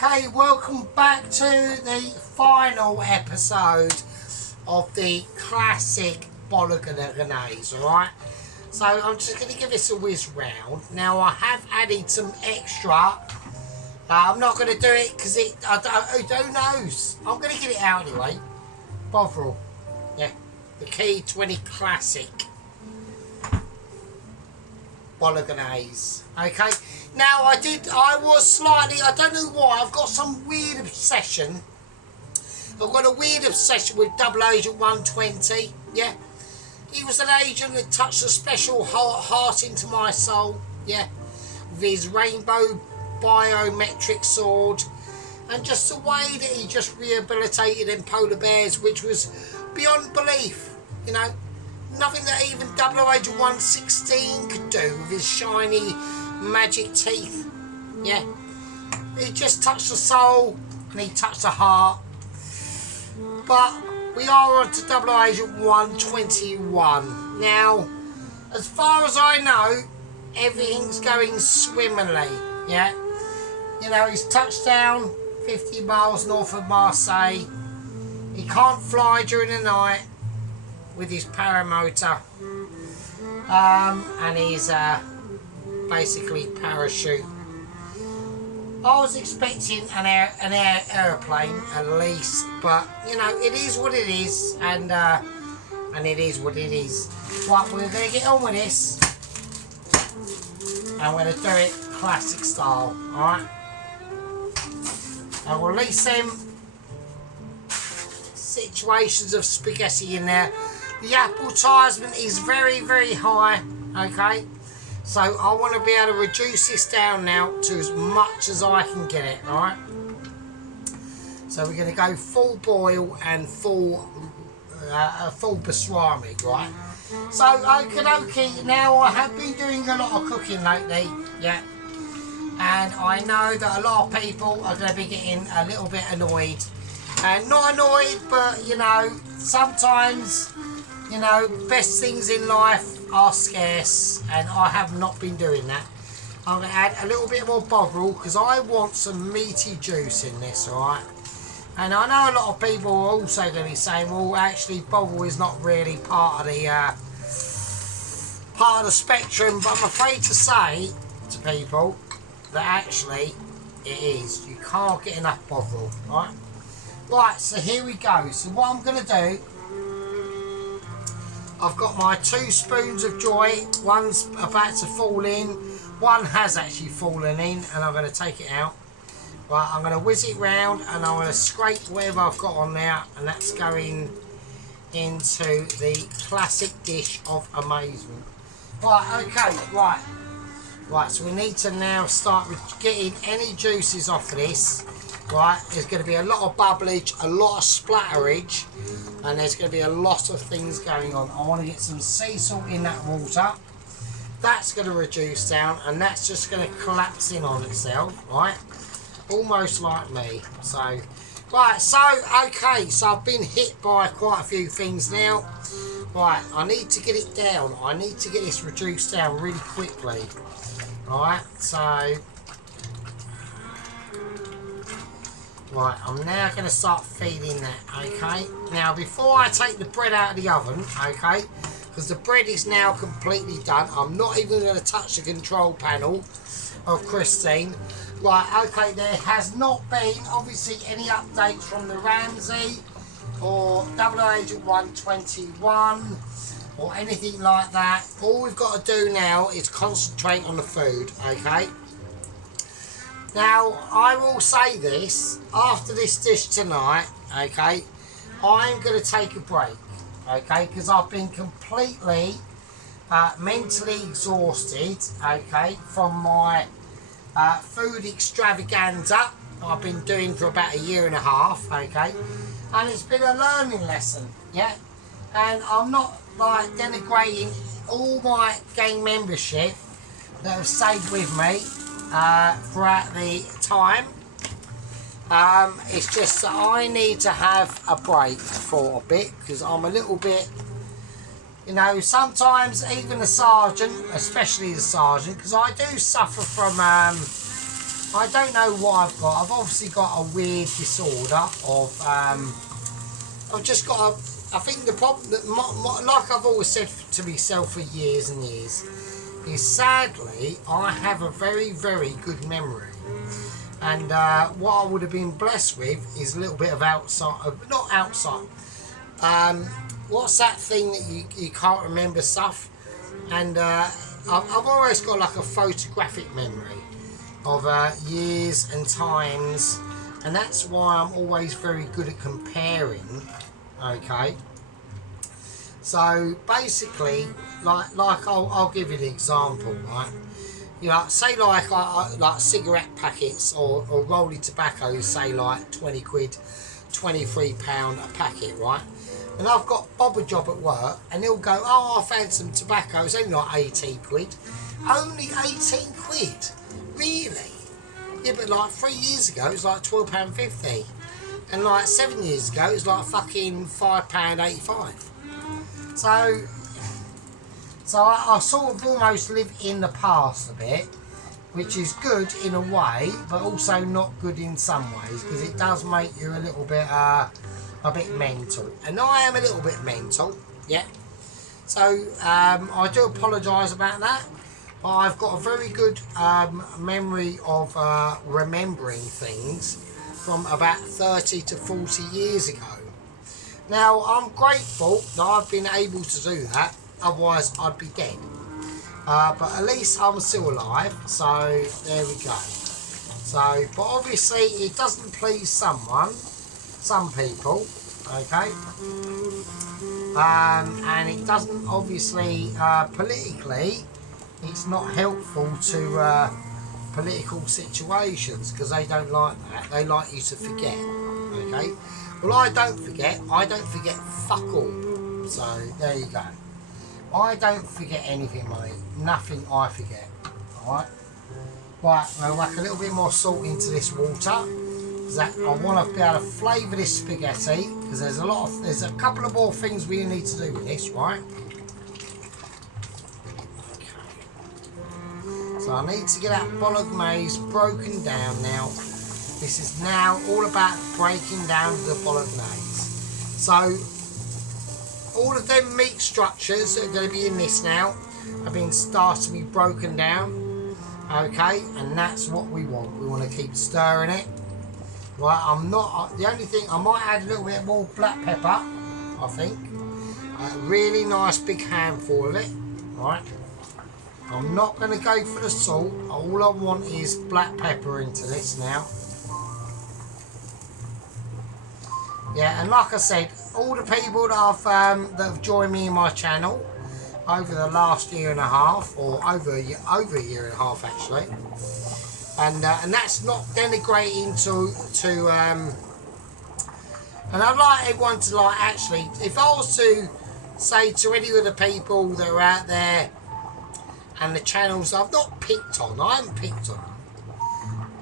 Okay, welcome back to the final episode of the classic Bolognese, alright? So I'm just going to give this a whiz round. Now I have added some extra. I'm not going to do it because who knows? I'm going to get it out anyway. Bovril. Yeah, the Key 20 Classic Bolognese. Okay, now I was slightly, I don't know why, I've got some weird obsession. I've got a weird obsession with Double Agent 120, yeah. He was an agent that touched a special heart into my soul, yeah. With his rainbow biometric sword. And just the way that he just rehabilitated them polar bears, which was beyond belief, you know. Nothing that even Double Agent 116 could do with his shiny magic teeth. Yeah. He just touched the soul and he touched the heart. But we are on to Double Agent 121. Now, as far as I know, everything's going swimmingly. Yeah. You know, he's touched down 50 miles north of Marseille. He can't fly during the night with his paramotor, and his basically parachute. I was expecting an airplane at least, but you know, it is what it is, and it is what it is. Right, we're going to get on with this, and we're going to do it classic style. All right, I'll release them situations of spaghetti in there. The advertisement is very, very high, okay? So I want to be able to reduce this down now to as much as I can get it, alright? So we're going to go full boil and full pastrami, right? So, okie now I have been doing a lot of cooking lately, yeah? And I know that a lot of people are going to be getting a little bit annoyed. And not annoyed, but, you know, sometimes, you know, best things in life are scarce, and I have not been doing that. I'm going to add a little bit more Bovril because I want some meaty juice in this, alright? And I know a lot of people are also going to be saying, well, actually, Bovril is not really part of the spectrum, but I'm afraid to say to people that actually it is. You can't get enough Bovril, alright? Right, so here we go. So what I'm going to do, I've got my 2 spoons of joy. One's about to fall in. One has actually fallen in, and I'm going to take it out. Right, I'm going to whiz it round, and I'm going to scrape whatever I've got on there, and that's going into the classic dish of amazement. Right, okay, right. Right, so we need to now start with getting any juices off of this. Right, there's going to be a lot of bubblage, a lot of splatterage, and there's going to be a lot of things going on. I want to get some sea salt in that water. That's going to reduce down, and that's just going to collapse in on itself, right? Almost like me. So, right, so, okay, so I've been hit by quite a few things now. Right, I need to get it down. I need to get this reduced down really quickly. Right, so... Right, I'm now going to start feeding that, okay? Now, before I take the bread out of the oven, okay, because the bread is now completely done, I'm not even going to touch the control panel of Christine. Right, okay, there has not been, obviously, any updates from the Ramsey or Double Agent 121 or anything like that. All we've got to do now is concentrate on the food, okay? Now, I will say this, after this dish tonight, okay, I'm going to take a break, okay, because I've been completely mentally exhausted, okay, from my food extravaganza I've been doing for about 1.5 years, okay, and it's been a learning lesson, yeah, and I'm not, like, denigrating all my gang membership that have stayed with me throughout the time. It's just that I need to have a break for a bit because I'm a little bit, you know, sometimes even the sergeant, especially the sergeant, because I do suffer from I don't know what I've got. I've obviously got a weird disorder of, I've just got a, I think the problem, that like I've always said to myself for years and years, is sadly I have a very, very good memory. And what I would have been blessed with is a little bit of not outside, what's that thing that you can't remember stuff? And I've always got like a photographic memory of years and times, and that's why I'm always very good at comparing. Okay, so basically, like I'll give you an example, right? You know, say like like cigarette packets or rolling tobacco, say like 20 quid, £23 a packet, right? And I've got Bob a job at work, and he'll go, oh, I've had some tobacco, it's only like 18 quid. Only 18 quid? Really? Yeah, but like 3 years ago, it was like £12.50. And like 7 years ago, it was like fucking £5.85. So I sort of almost live in the past a bit, which is good in a way, but also not good in some ways, because it does make you a bit mental. And I am a little bit mental, yeah. So I do apologise about that, but I've got a very good memory of remembering things from about 30 to 40 years ago. Now, I'm grateful that I've been able to do that, otherwise I'd be dead. But at least I'm still alive, so there we go. So, but obviously it doesn't please some people, okay? And it doesn't, obviously, politically, it's not helpful to political situations, because they don't like that. They like you to forget, okay? Well, I don't forget fuck all. So there you go. I don't forget anything, mate. Nothing I forget. Alright? Right, I'm going to whack a little bit more salt into this water. I want to be able to flavour this spaghetti, because there's a couple of more things we need to do with this, right? Okay. So I need to get that bolognese broken down now. This is now all about breaking down the bolognese. So all of them meat structures that are going to be in this now have been starting to be broken down. Okay, and that's what we want. We want to keep stirring it. Right, the only thing, I might add a little bit more black pepper, I think. A really nice big handful of it. Right. I'm not going to go for the salt. All I want is black pepper into this now. Yeah, and like I said, all the people that have joined me in my channel over the last year and a half, or over a year and a half actually, and that's not denigrating to and I'd like everyone to, like, actually, if I was to say to any of the people that are out there and the channels I've not picked on, I haven't picked on them,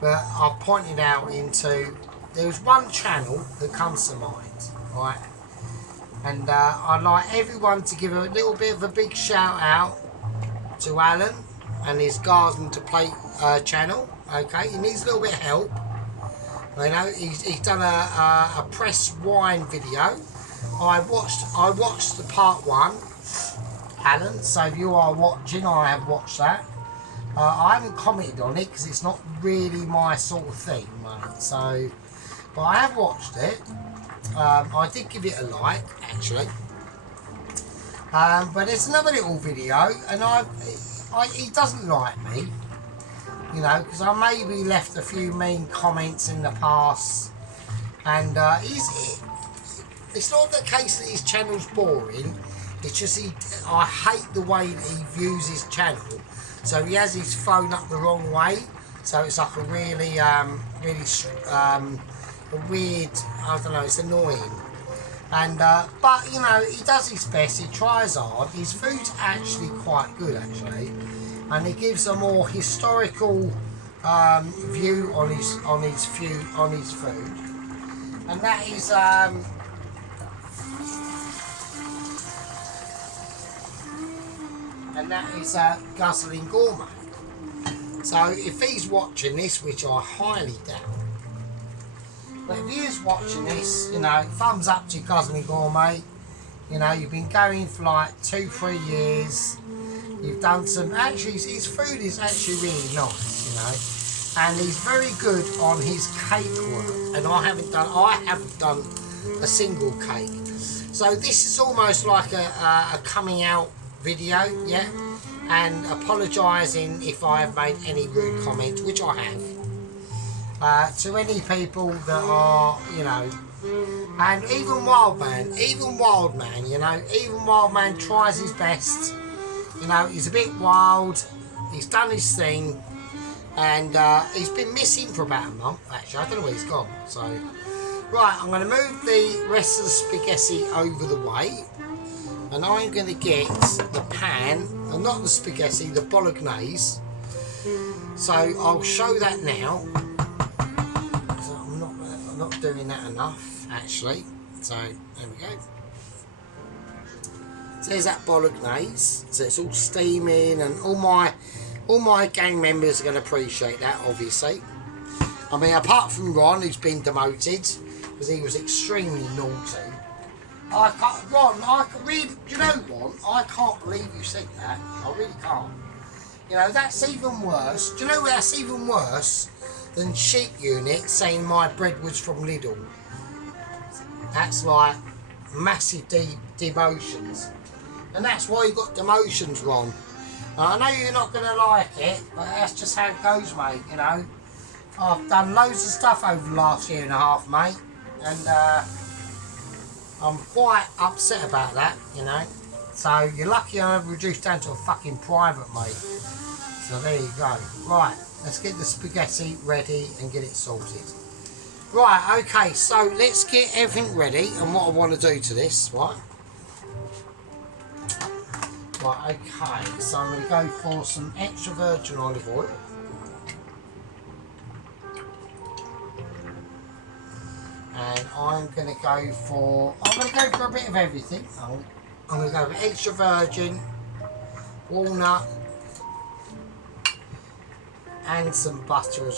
but I've pointed out into, there's one channel that comes to mind, right? And I'd like everyone to give a little bit of a big shout out to Alan and his Garden to Plate channel. Okay, he needs a little bit of help. You know, he's done a pressed wine video. I watched the part 1, Alan. So if you are watching, I have watched that. I haven't commented on it because it's not really my sort of thing, mate. So, but I have watched it. I did give it a like, actually. But there's another little video, and he doesn't like me, you know, because I maybe left a few mean comments in the past, and it's not the case that his channel's boring. It's just I hate the way that he views his channel. So he has his phone up the wrong way, so it's like a really a weird, I don't know, it's annoying. And but you know, he does his best, he tries hard. His food's actually quite good, actually, and he gives a more historical view on his food, and that is guzzling gourmet. So if he's watching this, which I highly doubt, but if he is watching this, you know, thumbs up to you, Cousin Gourmet. You know, you've been going for like 2-3 years. You've done some, actually his food is actually really nice, you know, and he's very good on his cake work, and I haven't done a single cake. So this is almost like a coming out video, yeah, and apologising if I have made any rude comments, which I have, to any people that are, you know, and even Wild Man, you know, even Wild Man tries his best. You know, he's a bit wild, he's done his thing, and he's been missing for about a month, actually. I don't know where he's gone. So, right, I'm going to move the rest of the spaghetti over the way, and I'm going to get the pan, and not the spaghetti, the Bolognese. So I'll show that now. So I'm not doing that enough, actually. So there we go. So there's that Bolognese. So it's all steaming, and all my gang members are going to appreciate that, obviously. I mean, apart from Ron, who's been demoted because he was extremely naughty. Ron, do you know, Ron, I can't believe you said that. I really can't. You know, that's even worse. Do you know that's even worse than Sheep Unit saying my bread was from Lidl? That's like massive demotions. And that's why you got demotions, Ron. I know you're not going to like it, but that's just how it goes, mate, you know. I've done loads of stuff over the last year and a half, mate, and I'm quite upset about that, you know. So you're lucky I'm reduced down to a fucking private, mate. So there you go. Right, let's get the spaghetti ready and get it sorted. Right, okay, so let's get everything ready, and what I want to do to this, right? Right, okay, so I'm going to go for some extra virgin olive oil. And I'm going to go for a bit of everything. I'm going to go for extra virgin, walnut, and some butter,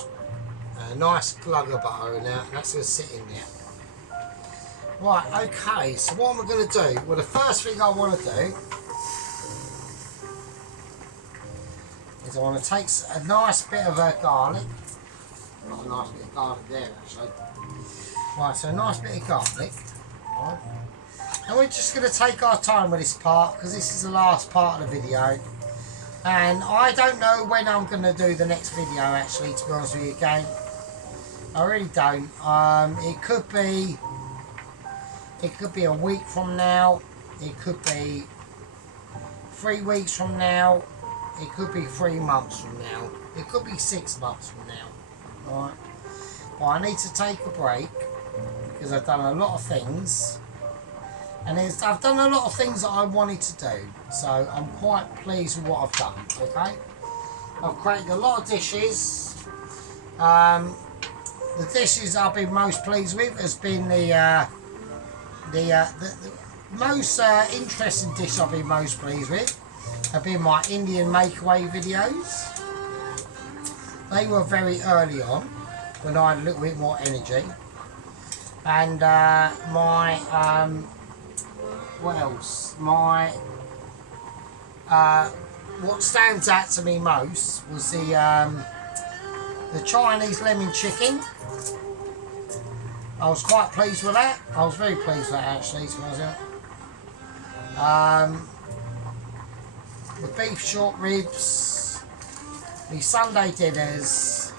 a nice glug of butter in there, and that's going to sit in there. Right, okay, so what am I going to do? Well, the first thing I want to do is I want to take a nice bit of garlic. Not a nice bit of garlic there, actually. Right, so a nice bit of garlic. Right. And we're just going to take our time with this part, because this is the last part of the video. And I don't know when I'm going to do the next video, actually, to be honest with you again. I really don't. It could be a week from now. It could be 3 weeks from now. It could be 3 months from now. It could be 6 months from now. Alright. Well, I need to take a break because I've done a lot of things. And I've done a lot of things that I wanted to do. So I'm quite pleased with what I've done. Okay. I've created a lot of dishes. The dishes I've been most pleased with has been the most interesting dish I've been most pleased with have been my Indian makeaway videos. They were very early on when I had a little bit more energy. And what else? What stands out to me most was the Chinese lemon chicken. I was quite pleased with that. I was very pleased with that, actually, to be honest. The beef short ribs, me Sunday dinners,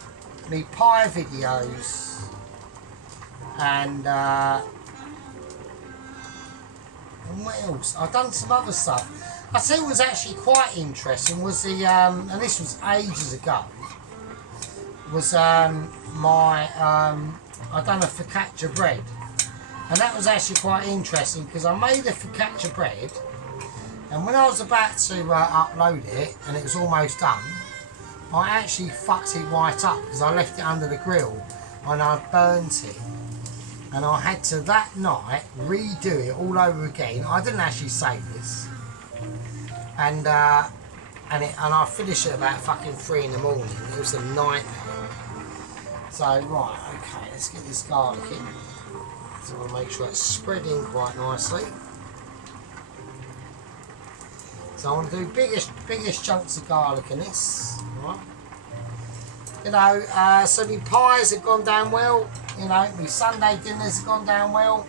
me pie videos, and what else? I've done some other stuff. I think was actually quite interesting was the and this was ages ago. Was I done a focaccia bread, and that was actually quite interesting because I made a focaccia bread, and when I was about to upload it and it was almost done, I actually fucked it right up because I left it under the grill and I burnt it, and I had to that night redo it all over again. I didn't actually save this, and and I finished at about fucking 3 in the morning. It was a nightmare. So right, okay, let's get this garlic in. So I want to make sure it's spreading quite nicely. So I want to do biggest chunks of garlic in this. Right. You know, so my pies have gone down well. You know, my Sunday dinners have gone down well.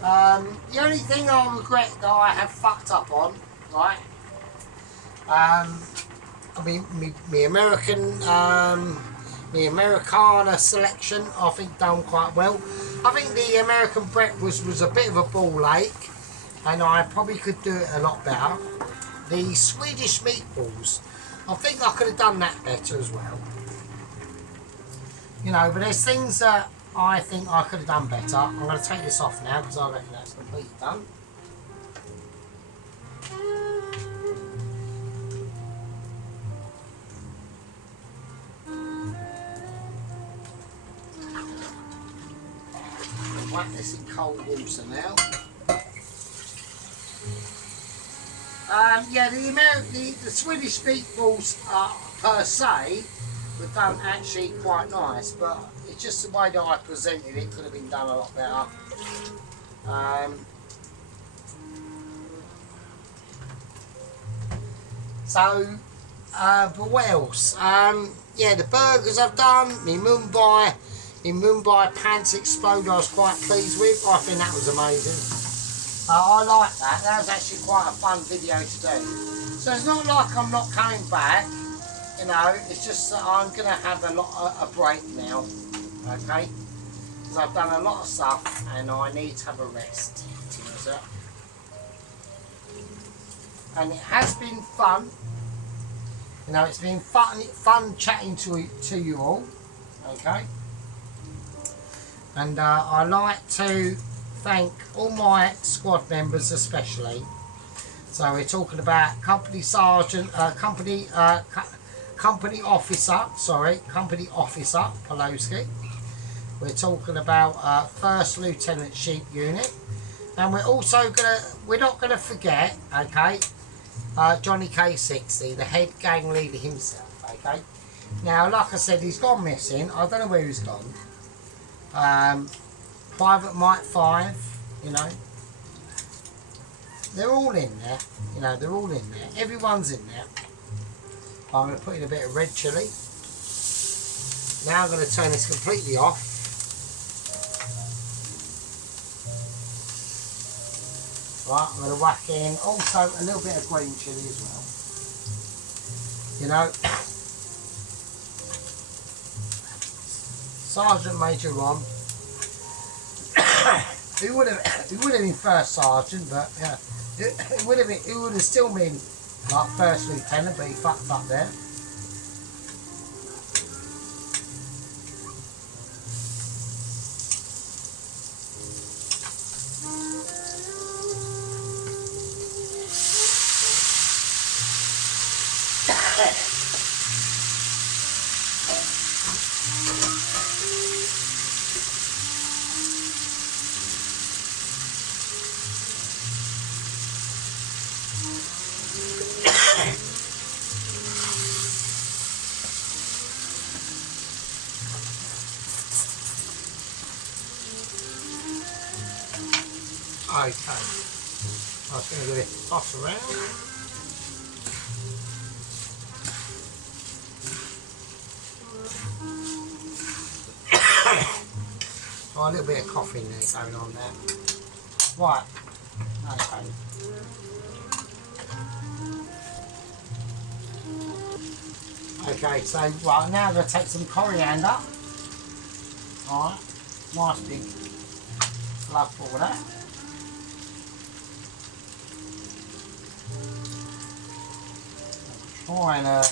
The only thing I regret that I have fucked up on, right? I mean, me American, the Americana selection, I think done quite well. I think the American breakfast was a bit of a ball ache, and I probably could do it a lot better. The Swedish meatballs, I think I could have done that better as well. You know, but there's things that I think I could have done better. I'm going to take this off now because I reckon that's completely done. Whack this in cold water now. Yeah, the Swedish meatballs per se were done actually quite nice, but it's just the way that I presented it could have been done a lot better. But what else? Yeah, the burgers I've done, my Mumbai pants explode I was quite pleased with. I think that was amazing. I like that. That was actually quite a fun video to do. So it's not like I'm not coming back, you know, it's just that I'm going to have a break now, okay? Because I've done a lot of stuff and I need to have a rest. And it has been fun. You know, it's been fun chatting to you all, okay? And I like to thank all my squad members especially. So we're talking about company sergeant, company officer Polowski. We're talking about first lieutenant sheep unit, and we're not gonna forget, okay, Johnny K60, the head gang leader himself. Okay. Now, like I said, he's gone missing. I don't know where he's gone. Private Mike 5, you know. They're all in there. You know, they're all in there. Everyone's in there. I'm going to put in a bit of red chilli. Now I'm going to turn this completely off. Right, I'm going to whack in also a little bit of green chilli as well. You know, Sergeant Major Ron. He would have been first sergeant, but yeah, it would have still been like first lieutenant, but he fucked up there. Okay, I was going to do it toss around. So a little bit of coffee in there going on there. Right, okay. Okay, so right, now I'm going to take some coriander. Alright, nice big glove for that. Trying to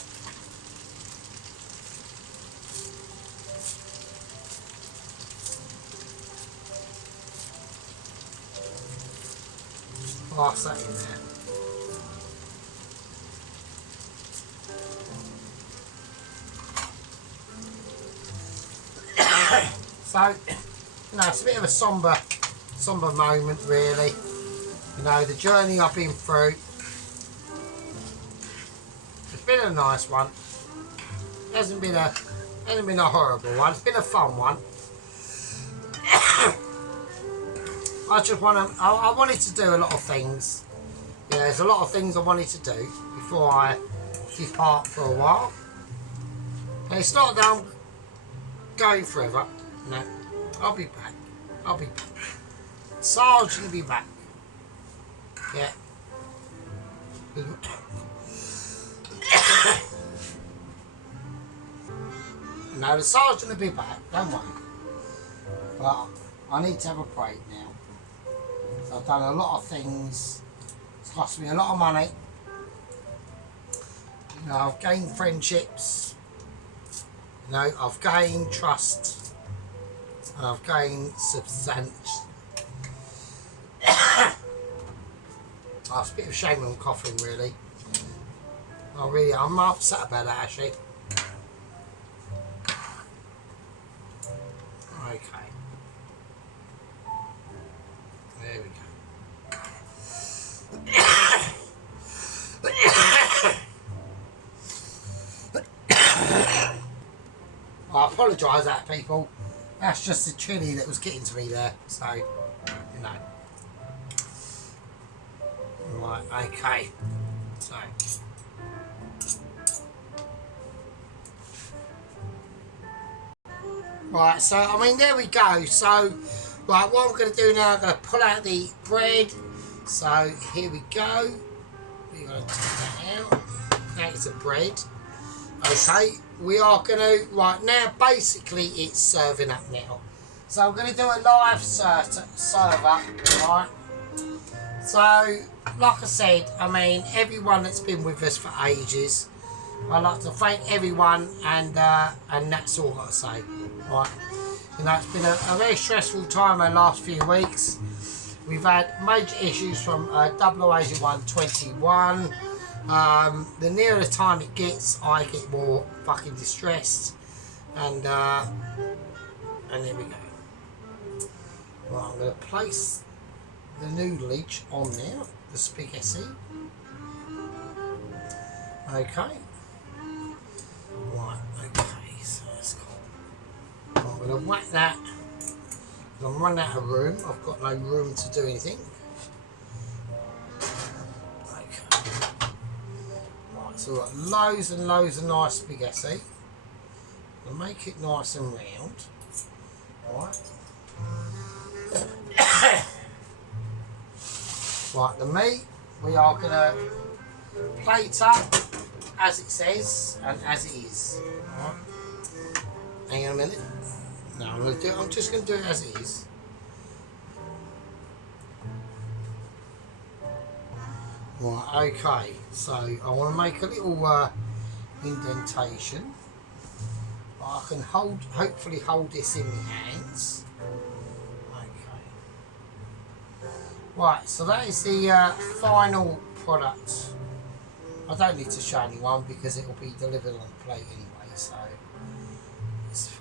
pass that in there. So, you know, it's a bit of a somber moment really. You know, the journey I've been through. been a nice one. Hasn't been a horrible one. It's been a fun one. I just I wanted to do a lot of things. Yeah, there's a lot of things I wanted to do before I depart for a while. And it's not that I'm going forever. No, I'll be back. I'll be back. Sarge will be back. Yeah. No, the sergeant will be back, don't worry. But I need to have a break now. So I've done a lot of things. It's cost me a lot of money. You know, I've gained friendships. You know, I've gained trust. And I've gained substance. Oh, it's a bit of a shame I'm coughing, really. I'm upset about that, actually. Okay. There we go. I apologise that, people. That's just the chili that was getting to me there. So, you know. Right, okay. So. Right, so, I mean, there we go. So, right, what I'm going to do now, I'm going to pull out the bread. So, here we go. We're going to take that out. That is the bread. Okay, we are going to, right now, basically, it's serving up now. So, I'm going to do a live serve up, right? So, like I said, I mean, everyone that's been with us for ages, I'd like to thank everyone, and that's all I've got to say. Right, you know, it's been a very stressful time in the last few weeks. We've had major issues from Double Agent 121. The nearer the time it gets, I get more fucking distressed. And there we go. Right, I'm going to place the noodleage on there, the spaghetti. Okay. Right, okay, so that's cool. I'm going to whack that. I'm running out of room. I've got no room to do anything. Okay. Right, so we've got loads and loads of nice spaghetti. I'll make it nice and round. Right. Right, the meat we are going to plate up as it says and as it is. Right. Hang on a minute. No, I'm just going to do it as it is. Right, okay. So I want to make a little indentation. I can hopefully hold this in my hands. Okay. Right, so that is the final product. I don't need to show anyone because it will be delivered on the plate anyway, so it's fine.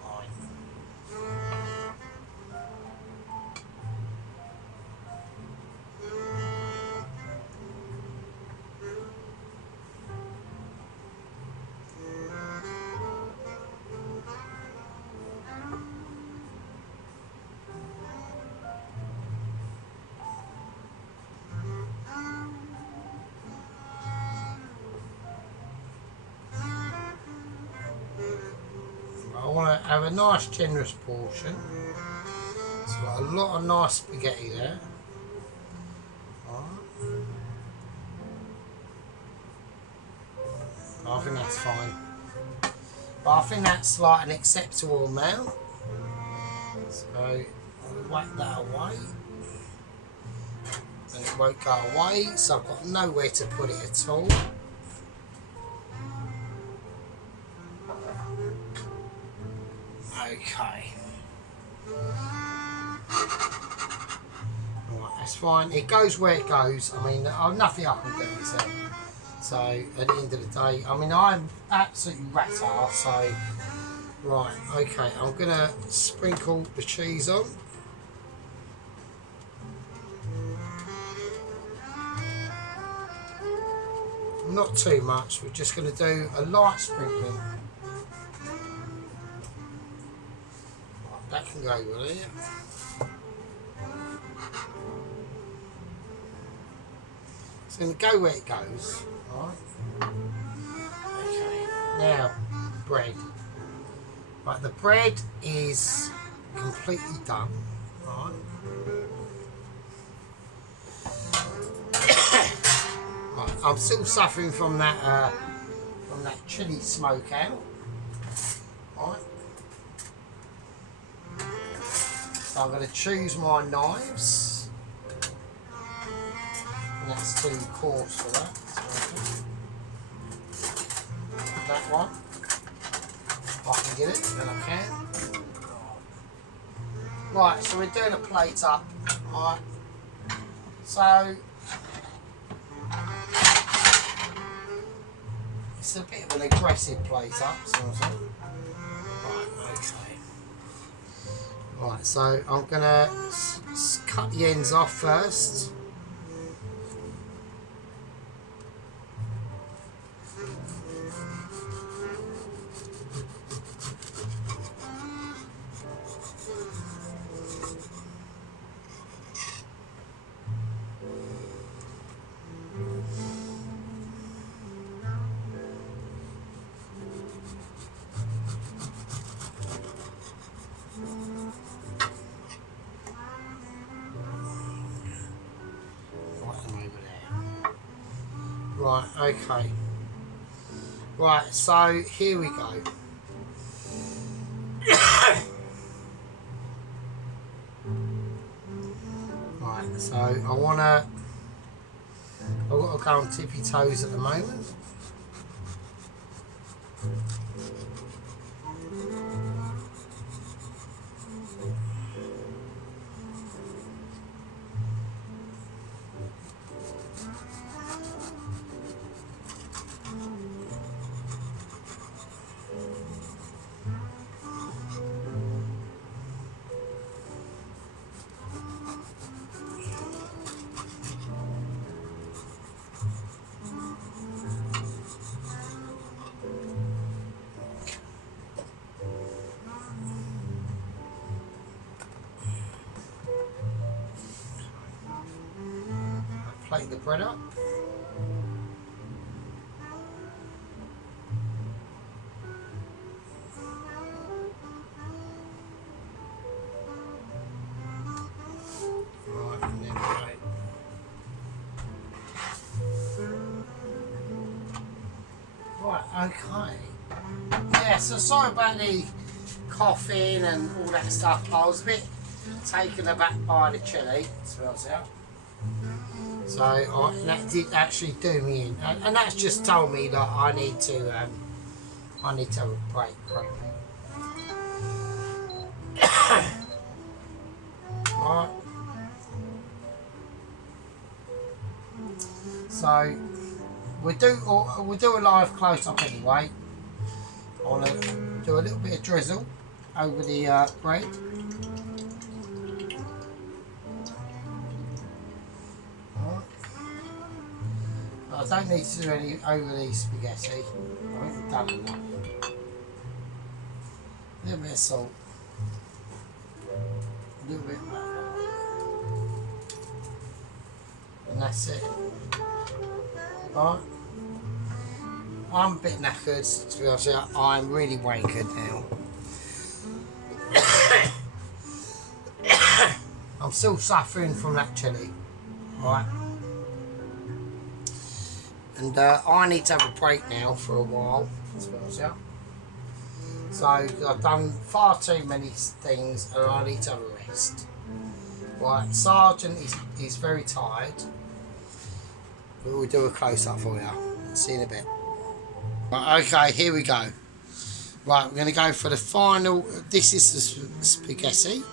I want to have a nice generous portion. It's got a lot of nice spaghetti there. Right. I think that's fine. But I think that's like an acceptable amount. So I'll whack that away. And it won't go away, so I've got nowhere to put it at all. Okay. Right, that's fine. It goes where it goes. I mean, nothing I can do is it. So, at the end of the day, I mean, I'm absolutely rat-ass, so... Right, okay, I'm going to sprinkle the cheese on. not too much. We're just going to do a light sprinkling. Right, that can go with it. It's going to go where it goes. Right. Okay. Now, bread. Right, the bread is completely done. Right. Right, I'm still suffering from that chili smoke out. Right. So I'm going to choose my knives. And that's too coarse for that. So that one. If I can get it, then I can. Right, so we're doing a plate up. Right. So it's a bit of an aggressive plate up, sort of thing. Right, okay. Right, so I'm gonna cut the ends off first. Right, okay. Right, so here we go. Right, so I've got to go on tippy toes at the moment. Plate the bread up. Right, and then plate. Right, okay. Yeah, so sorry about the coughing and all that stuff. I was a bit taken aback by the chili, to be honest. So that did actually do me in, and that's just told me that I need to have a break. Right. So we'll do a live close up anyway. I want to do a little bit of drizzle over the bread. I don't need to do any overly spaghetti. I think we've done enough. A little bit of salt. A little bit of pepper. And that's it. Right. I'm a bit knackered, to be honest with you. I'm really wankered now. I'm still suffering from that chili. Right. And I need to have a break now for a while, to be honest with you. So I've done far too many things and I need to have a rest. Right, Sergeant is very tired. We'll do a close up for you. See you in a bit. Right, okay, here we go. Right, we're going to go for the final. This is the spaghetti.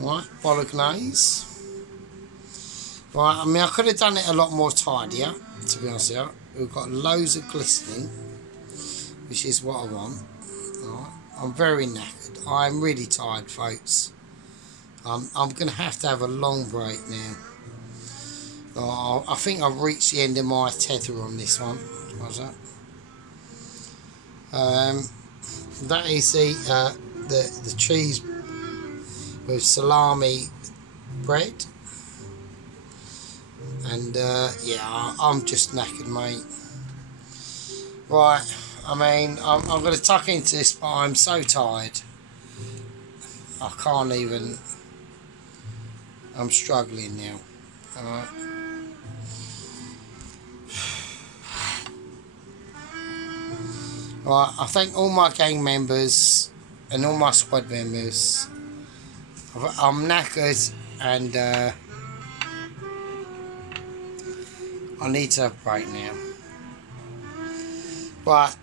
Right, Bolognese. Right, I mean, I could have done it a lot more tidier, to be honest with you. We've got loads of glistening, which is what I want. Right, I'm very knackered. I'm really tired, folks. I'm going to have a long break now. Oh, I think I've reached the end of my tether on this one. What's that? That is the cheese with salami bread, and yeah, I'm just knackered, mate. Right, I mean, I'm going to tuck into this, but I'm so tired. I can't even. I'm struggling now. Alright. Right, I thank all my gang members and all my squad members. I'm knackered and I need to have a break now. Right.